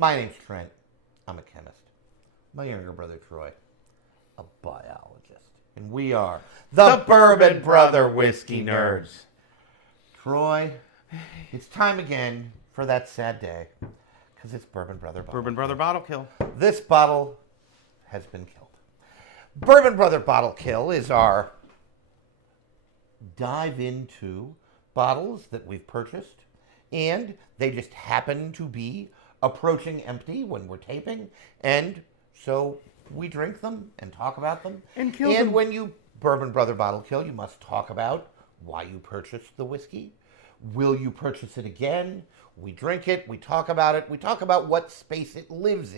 My name's Trent. I'm a chemist. My younger brother, Troy, a biologist. And we are the Bourbon Brother Whiskey Nerds. Troy, it's time again for that sad day. Because it's Bourbon Brother Bottle Bourbon Brother Bottle Kill. This bottle has been killed. Bourbon Brother Bottle Kill is our dive into bottles that we've purchased, and they just happen to be approaching empty when we're taping, and so we drink them and talk about them. And kill them. When you Bourbon Brother Bottle Kill, you must talk about why you purchased the whiskey. Will you purchase it again? We drink it, we talk about it, we talk about what space it lives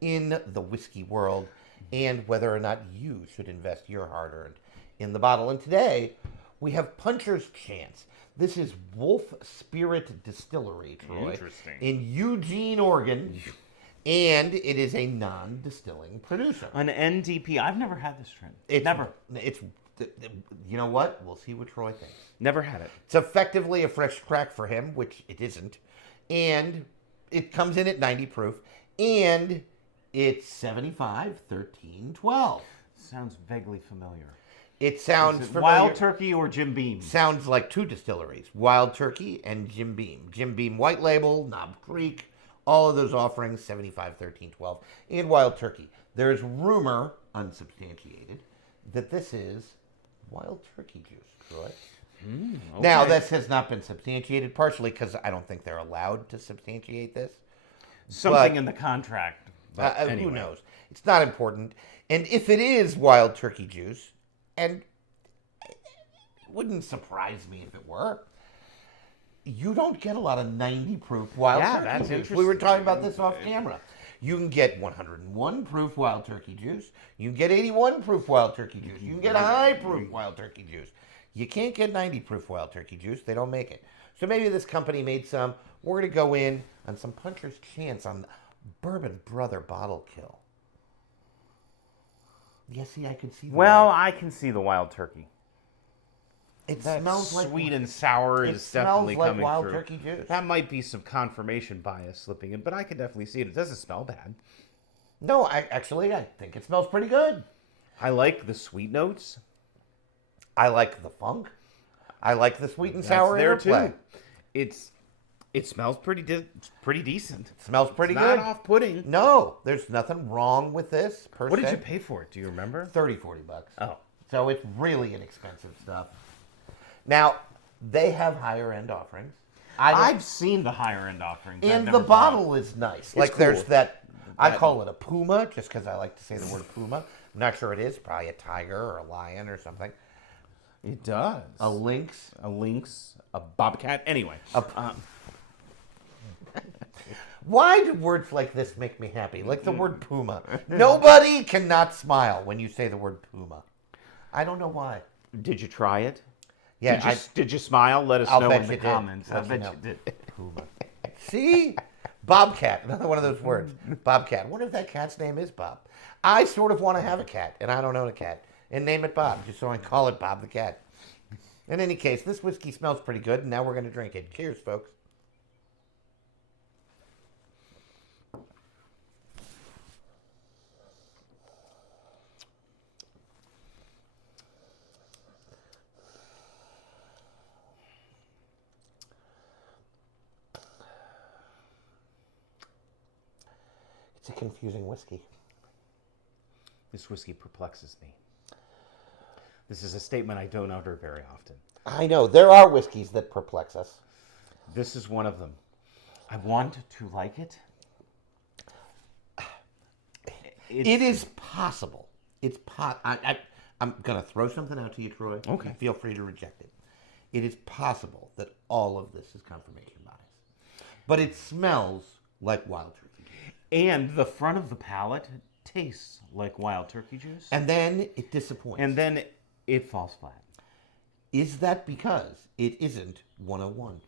in the whiskey world, and whether or not you should invest your hard-earned in the bottle. And today, we have Puncher's Chance. This is Wolf Spirit Distillery, Troy. Interesting. In Eugene, Oregon, and it is a non-distilling producer. An NDP. I've never had this, Trent. Never. You know what? We'll see what Troy thinks. Never had it. It's effectively a fresh crack for him, which it isn't. And it comes in at 90 proof. And it's 75, 13, 12. Sounds vaguely familiar. It sounds Is it familiar. Wild Turkey or Jim Beam? Sounds like two distilleries, Wild Turkey and Jim Beam. Jim Beam White Label, Knob Creek, all of those offerings, 75, 13, 12, and Wild Turkey. There's rumor, unsubstantiated, that this is Wild Turkey juice, Troy. Okay. Now, this has not been substantiated, partially because I don't think they're allowed to substantiate this. Something in the contract. But anyway. Who knows? It's not important. And if it is Wild Turkey juice, and it wouldn't surprise me if it were, you don't get a lot of 90 proof Wild Turkey that's juice. interesting. We were talking about this off camera. You can get 101 proof Wild Turkey juice. You can get 81 proof Wild Turkey juice. You can get high proof Wild Turkey juice. You can't get 90 proof Wild Turkey juice. They don't make it. So maybe this company made some. We're going to go in on some Puncher's Chance on Bourbon Brother Bottle Kill. Yeah, see, I could see. Well, I can see the Wild Turkey. It That smells like sweet and sour it is smells definitely like coming Wild through. Turkey juice. That might be some confirmation bias slipping in, but I can definitely see it. It doesn't smell bad. No, I think it smells pretty good. I like the sweet notes. I like the funk. I like the sweet and That's sour there interplay. too. It smells pretty decent. It smells pretty It's good. not off-putting. No, there's nothing wrong with this per What se. did you pay for it? Do you remember? 30, 40 bucks. Oh. So it's really inexpensive stuff. Now, they have higher end offerings. I've seen the higher end offerings. I've And never the bought bottle is nice. It's Like there's cool. that, I call it a puma, just because I like to say the word puma. I'm not sure it is. Probably a tiger or a lion or something. It does. A lynx. A lynx, a bobcat. Anyway. Why do words like this make me happy? Like the word puma. Nobody cannot smile when you say the word puma. I don't know why. Did you try it? Yeah, Did you smile? Let us I'll know bet in the you did. comments. I Let you bet know. you did. Puma. See? Bobcat. Another one of those words. Bobcat. I wonder if that cat's name is Bob. I sort of want to have a cat, and I don't own a cat. And name it Bob, just so I can call it Bob the cat. In any case, this whiskey smells pretty good, and now we're going to drink it. Cheers, folks. It's a confusing whiskey. This whiskey perplexes me. This is a statement I don't utter very often. I know. There are whiskeys that perplex us. This is one of them. I want to like it. It is possible. I'm going to throw something out to you, Troy. Okay. Feel free to reject it. It is possible that all of this is confirmation bias. But it smells like Wild Turkey. And the front of the palate tastes like Wild Turkey juice. And then it disappoints. And then it falls flat. Is that because it isn't 101?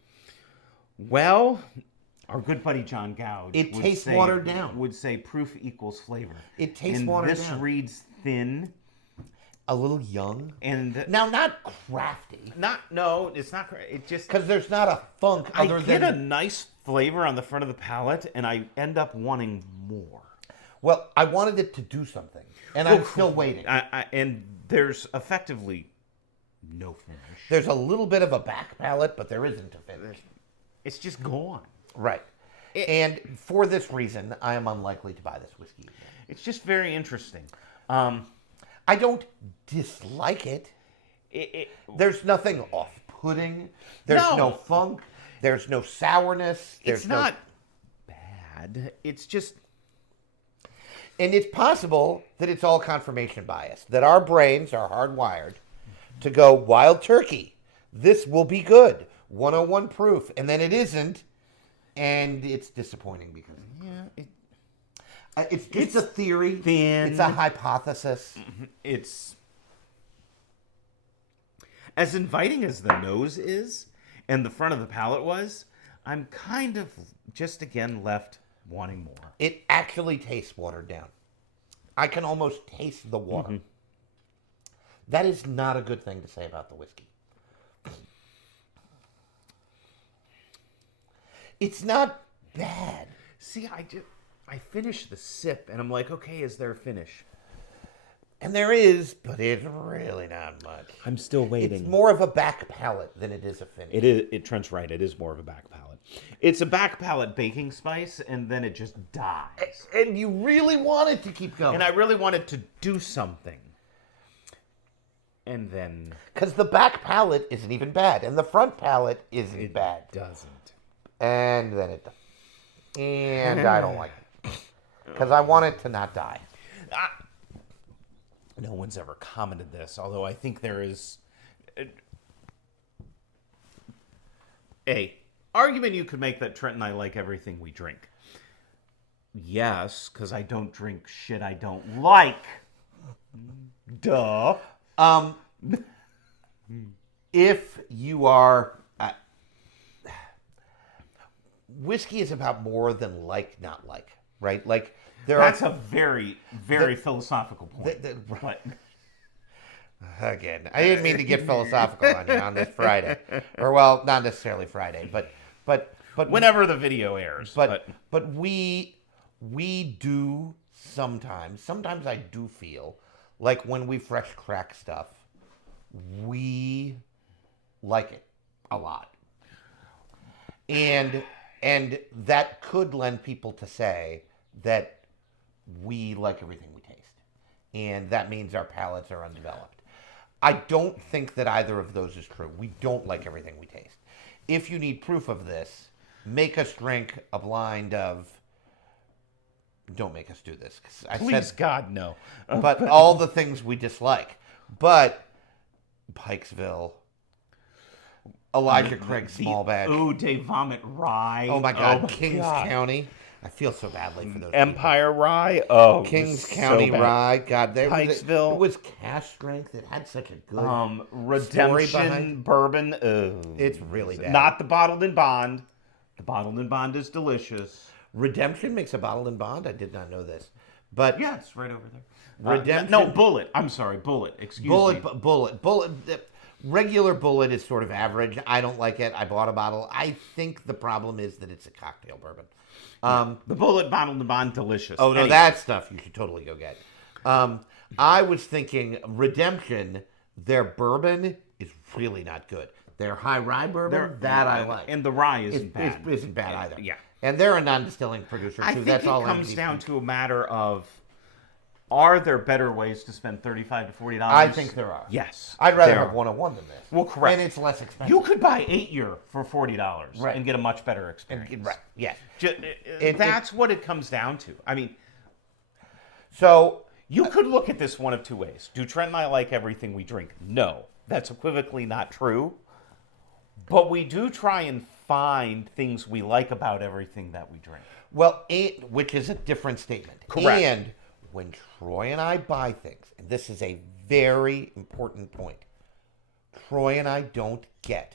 Well, our good buddy John Gouge watered down. Would say proof equals flavor. It tastes and watered this down. reads thin A little young. And Now, not crafty. no, it's not. It just Because there's not a funk I other get than... a nice flavor on the front of the palate, and I end up wanting more. Well, I wanted it to do something, and I'm still waiting. And there's effectively no finish. There's a little bit of a back palate, but there isn't a finish. It's just gone. Right. And for this reason, I am unlikely to buy this whiskey again. It's just very interesting. I don't dislike it. There's nothing off-putting. There's no funk. There's no sourness. It's not bad. It's just... And it's possible that it's all confirmation bias, that our brains are hardwired to go wild turkey. This will be good. 101 proof. And then it isn't. And it's disappointing because it's just a theory. Thin. It's a hypothesis. It's as inviting as the nose is and the front of the palate was. I'm kind of just again left wanting more. It actually tastes watered down. I can almost taste the water. That is not a good thing to say about the whiskey. It's not bad. See, I finished the sip and I'm like, okay, is there a finish? And there is, but it's really not much. I'm still waiting. It's more of a back palate than it is a finish. It is. Trent's right. It is more of a back palate. It's a back palate baking spice, and then it just dies. And you really want it to keep going. And I really wanted to do something. And then... Because the back palate isn't even bad, and the front palate isn't bad. It doesn't. And then it does. And I don't like it. Because I want it to not die. No one's ever commented this, although I think there is a argument you could make that Trent and I like everything we drink. Yes, because I don't drink shit I don't like. Duh. If you are... whiskey is about more than like, not like, right? Like, That's a very, very philosophical point. But again, I didn't mean to get philosophical on you on this Friday, or well, not necessarily Friday, but whenever the video airs. But we do sometimes. Sometimes I do feel like when we fresh crack stuff, we like it a lot, and that could lend people to say that we like everything we taste. And that means our palates are undeveloped. I don't think that either of those is true. We don't like everything we taste. If you need proof of this, make us drink a blind of... Don't make us do this. Please, God, no. But all the things we dislike. But Pikesville, Elijah Craig Small Bag. Ooh, Dave Vomit Rye. Oh my God, Kings County. I feel so badly for those Empire Rye. Oh, Kings County Rye. God, Pikesville. It was cash strength. It had such a good Redemption Bourbon. It's really bad. Not the bottled in bond. The bottled in bond is delicious. Redemption makes a bottled in bond. I did not know this, but yeah, it's right over there. Redemption. No, Bullet. I'm sorry, Bullet. Excuse me. Bullet. Regular Bullet is sort of average. I don't like it. I bought a bottle. I think the problem is that it's a cocktail bourbon. The Bullet bottled in bond, delicious. Oh no, anyway. That stuff you should totally go get. I was thinking Redemption. Their bourbon is really not good. Their high rye bourbon I like, and the rye isn't bad. It isn't bad either. Yeah, and they're a non-distilling producer too. I think That's it all comes down to a matter of: are there better ways to spend $35 to $40? I think there are. Yes, I'd rather have 101 than this. Well, correct, and it's less expensive. You could buy 8-year for $40 right. and get a much better experience. Right? Yes. That's what it comes down to. I mean, so you could look at this one of two ways. Do Trent and I like everything we drink? No, that's equivocally not true. But we do try and find things we like about everything that we drink. Well, which is a different statement. Correct. And when Troy and I buy things, and this is a very important point, Troy and I don't get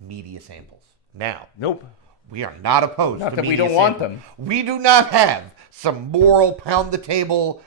media samples. Now, nope. We are not opposed to media samples. We don't want them. We do not have some moral pound the table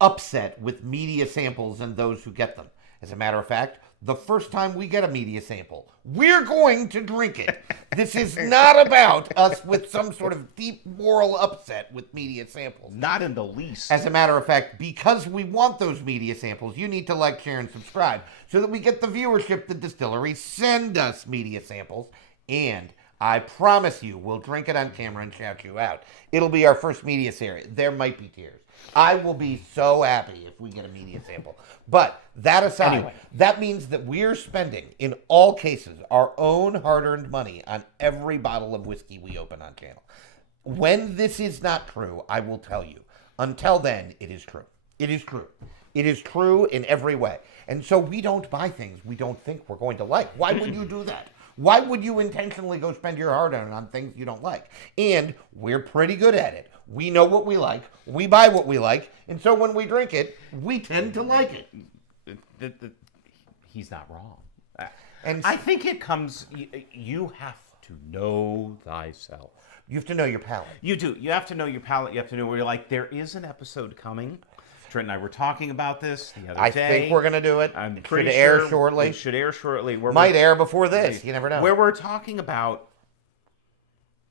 upset with media samples and those who get them. As a matter of fact, the first time we get a media sample, we're going to drink it. This is not about us with some sort of deep moral upset with media samples. Not in the least. As a matter of fact, because we want those media samples, you need to like, share, and subscribe so that we get the viewership the distilleries send us media samples. And I promise you, we'll drink it on camera and shout you out. It'll be our first media series. There might be tears. I will be so happy if we get a media sample. But that aside, Anyway. that means that we're spending, in all cases, our own hard-earned money on every bottle of whiskey we open on channel. When this is not true, I will tell you. Until then, it is true. It is true. It is true in every way. And so we don't buy things we don't think we're going to like. Why would you do that? Why would you intentionally go spend your hard-earned on things you don't like? And we're pretty good at it. We know what we like. We buy what we like. And so when we drink it, we tend to like it. He's not wrong. And I think it comes, you have to know thyself. you have to know your palate. You do. You have to know your palate. You have to know where you're like, there is an episode coming. Trent and I were talking about this the other day. I think we're going to do it. I'm It pretty should air sure shortly. It should air shortly. Might air before this. You never know. Where we're talking about,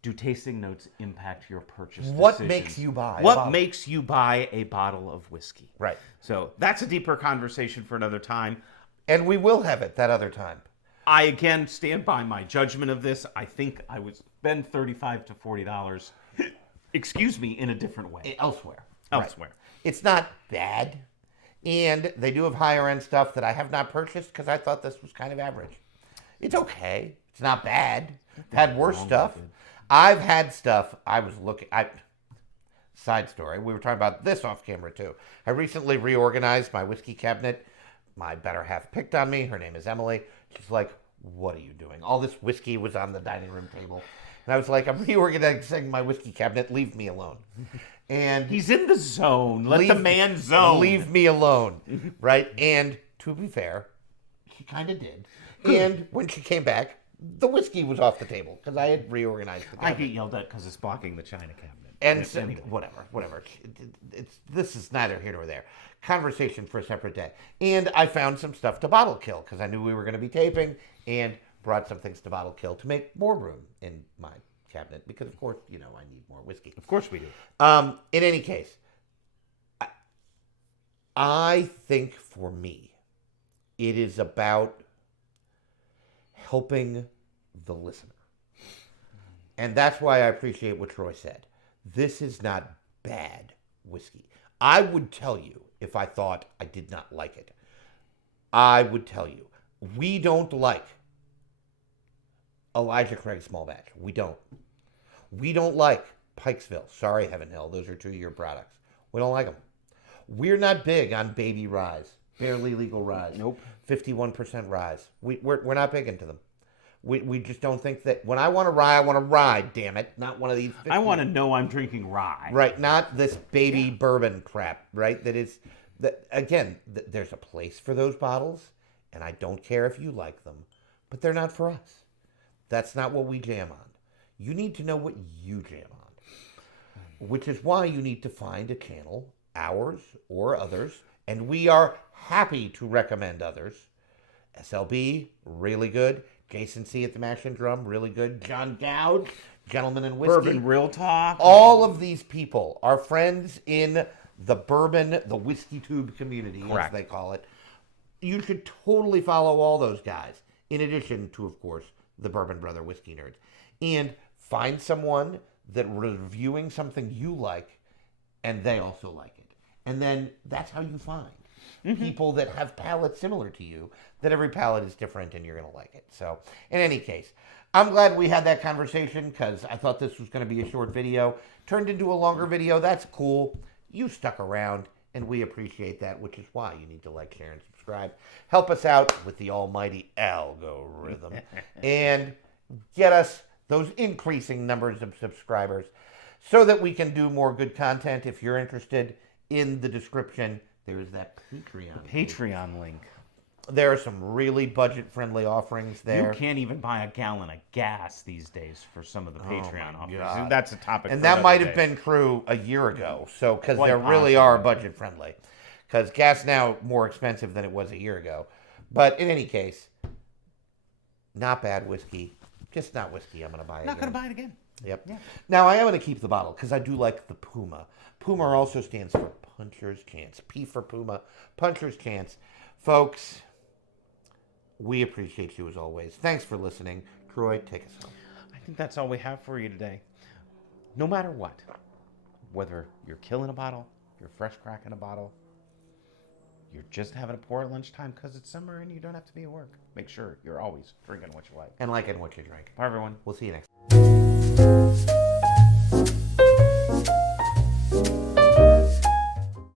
do tasting notes impact your purchase What decisions? makes you buy a What bottle? makes you buy a bottle of whiskey? Right. So that's a deeper conversation for another time. And we will have it that other time. I again stand by my judgment of this. I think I would spend $35 to $40, excuse me, in a different way. Elsewhere. Elsewhere. Right. It's not bad. And they do have higher end stuff that I have not purchased because I thought this was kind of average. It's okay. It's not bad. I've had worse stuff. I've had stuff I was looking... Side story. We were talking about this off camera too. I recently reorganized my whiskey cabinet. My better half picked on me. Her name is Emily. She's like, what are you doing? All this whiskey was on the dining room table. And I was like, I'm reorganizing my whiskey cabinet. Leave me alone. And He's in the zone. Let the man zone. Leave me alone. Right? And to be fair, she kind of did. And when she came back, the whiskey was off the table because I had reorganized the I cabinet. get yelled at because it's blocking the china cabinet. And so, Anyway. whatever. This is neither here nor there. Conversation for a separate day. And I found some stuff to bottle kill because I knew we were going to be taping and brought some things to bottle kill to make more room in my cabinet because, of course, I need more whiskey. Of course we do. In any case, I think for me, it is about helping the listener. And that's why I appreciate what Troy said. This is not bad whiskey. I would tell you if I thought I did not like it. I would tell you, we don't like Elijah Craig Small Batch. We don't. We don't like Pikesville. Sorry, Heaven Hill. Those are 2-year products. We don't like them. We're not big on baby rye, barely legal rye. Nope. 51% rye. We're not big into them. We just don't think that when I want a rye, I want a rye, damn it. Not one of these 50, I want to know I'm drinking rye. right, not this baby bourbon crap, right? There's a place for those bottles, and I don't care if you like them, but they're not for us. That's not what we jam on. You need to know what you jam on, which is why you need to find a channel, ours or others, and we are happy to recommend others. SLB, really good. Jason C. at the Mash and Drum, really good. John Gouge, Gentleman in Whiskey. Bourbon Real Talk. All of these people are friends in the bourbon, the whiskey tube community, Correct. as they call it. You should totally follow all those guys, in addition to, of course, the Bourbon Brother Whiskey Nerds. And find someone that reviewing something you like, and they also like it. And then that's how you find people that have palates similar to you, that every palate is different and you're going to like it. So, in any case, I'm glad we had that conversation because I thought this was going to be a short video. Turned into a longer video. That's cool. You stuck around, and we appreciate that, which is why you need to like, share, and subscribe. Help us out with the almighty algorithm and get us those increasing numbers of subscribers so that we can do more good content. If you're interested, in the description, there's that Patreon. Patreon link. There are some really budget-friendly offerings there. You can't even buy a gallon of gas these days for some of the Patreon offerings. God. That's a topic. And for that another might have day. been true a year ago, so because Quite they really possibly. are budget-friendly. because gas now more expensive than it was a year ago. But in any case, not bad whiskey. Just not whiskey I'm going to buy again. Not going to buy it again. Yep. Yeah. Now, I am going to keep the bottle because I do like the Puma. Puma also stands for Puncher's Chance. P for Puma, Puncher's Chance. Folks, we appreciate you as always. Thanks for listening. Troy, take us home. I think that's all we have for you today. No matter what, whether you're killing a bottle, you're fresh cracking a bottle, you're just having a pour at lunchtime because it's summer and you don't have to be at work, make sure you're always drinking what you like. And liking what you drink. Bye, everyone. We'll see you next time.